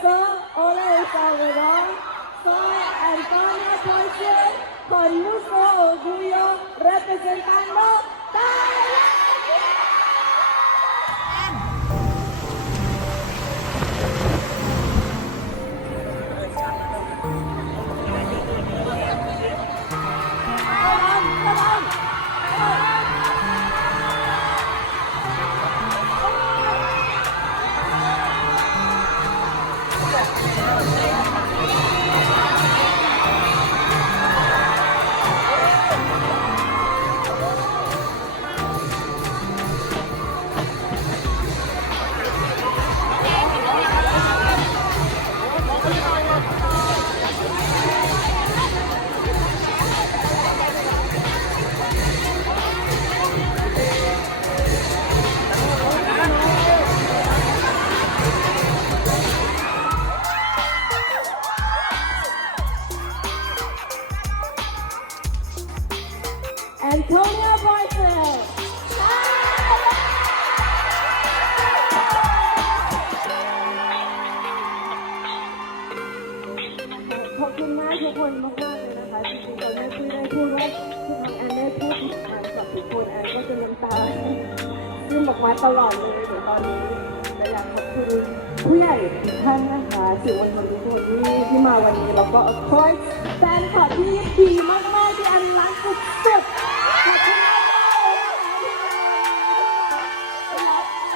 director Ole Salvador, soy Antonio Ponce, con mucho orgullo representando Tailandia. ตาซึมออกมาตลอดเลยเดี๋ยตอนนี้แต่อยากขอบคุณผู้ใหญ่ทุกท่านนะคะสื่อมวลชนทุกคนที่ที่มาวันนี้แล้วก็คอยแฟนคลับที่ดีมากๆที่แอนรักสุดๆขอบคุณมากๆเลย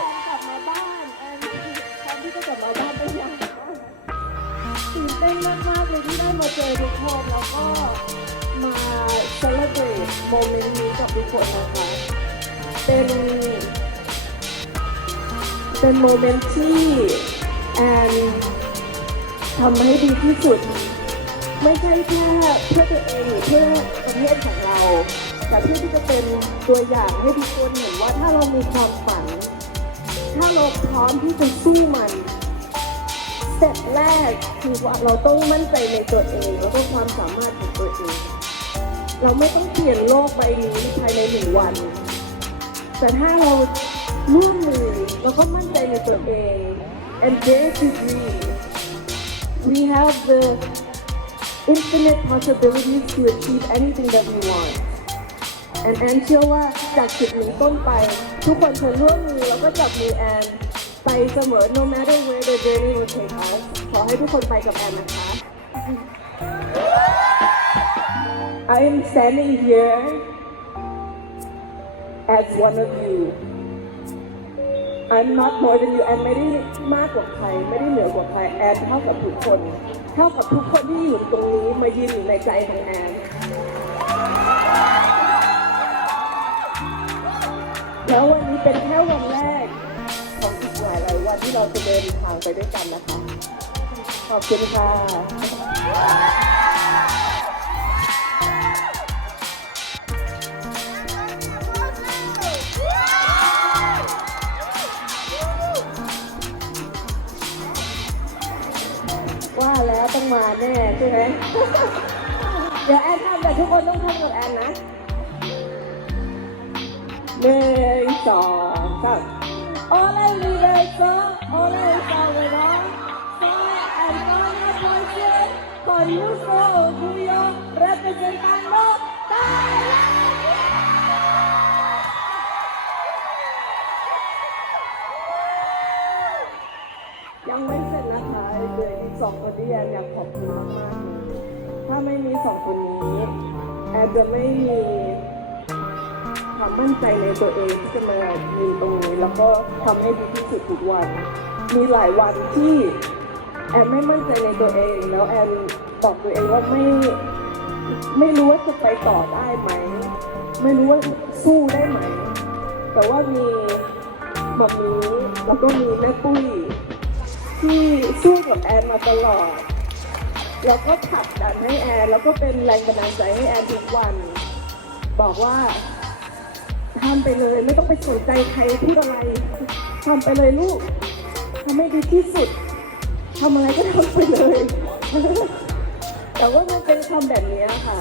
นที่กลับมาบ้านแอนที่กลับมาบ้านเป็นอย่างมากตื่นเต้นมากๆเลยที่ได้มาเจอทุกคนแล้วก็มา celebrate โมเมนต์ เป็น เป็นโมเมนต์ที่แอนทำให้ดีที่สุด ไม่ใช่แค่เพื่อตัวเองหรือเพื่อประเทศของเรา แต่เพื่อที่จะเป็นตัวอย่างให้ทุกคนเห็นว่าถ้าเรามีความฝัน ถ้าเราพร้อมที่จะสู้มันสเต็ปแรกคือว่าเราต้องมั่นใจในตัวเองแล้วก็ความสามารถของตัวเอง เราไม่ต้องเปลี่ยนโลกใบนี้ภายในหนึ่งวัน แต่ถ้าเราร่วมมือแล้วก็มั่นใจในตัวเอง and dare to dream we have the infinite possibilities to achieve anything that we want and แอนเชื่อว่าจากจุดนี้ต้นไป ทุกคนจะร่วมมือแล้วก็จับมือแอนไปเสมอ no matter where the journey will take us ขอให้ทุกคนไปกับแอนนะคะ I am standing here as one of you I'm not more than you แอนไม่ได้มากกว่าใคร ไม่ได้เหนือกว่าใคร แอนเท่ากับทุกคน เท่ากับทุกคนที่อยู่ตรงนี้มายืนอยู่ในใจของแอนแล้ววันนี้เป็นแค่วันแรกของอีกหลายหลายวันที่เราจะเดินทางไปด้วยกันนะคะ ขอบคุณค่ะ ว่าแล้วต้องมาแน่ใช่ไหมเดี๋ยวแอนทำแต่ทุกคนต้องทำกับแอนนะหนึ่งสองสาม Hola universo, hola El Salvador, soy Antonio Ponce, con mucho orgullo representando Tailandia. ยังไม่เสร็จนะคะเหลื ออีกสองคนที่แอนอยากขอบคุณมากมากๆเลยถ้าไม่มีสองคนนี้แอนจะไม่มีความมั่นใจในตัวเองที่จะมายืนตรงนี้แล้วก็ทำให้ดีที่สุดทุกวัน มีหลายวันที่แอนไม่มั่นใจในตัวเอง แล้วแอนบอกตัวเองว่าไม่ไม่รู้ว่าจะไปต่อได้ไหม ไม่รู้ว่าสู้ได้ไหม แต่ว่ามีแบบนี้แล้วก็มีแม่ปุ้ย ที่สู้กับแอนมาตลอด แล้วก็ผลักดันให้แอนแล้วก็เป็นแรงบันดาลใจให้แอนทุกวัน บอกว่าทำไปเลยไม่ต้องไปสนใจใครพูดอะไรทำไปเลยลูกทำให้ดีที่สุดทำอะไรก็ทำไปเลย แต่ว่ามันเป็นคำแบบนี้ค่ะ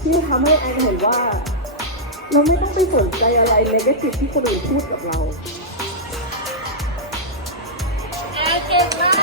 ที่ทำให้แอนเห็นว่า เราไม่ต้องไปสนใจอะไรในกทีฟที่คนอื่นพูดกับเรา เก่งมาก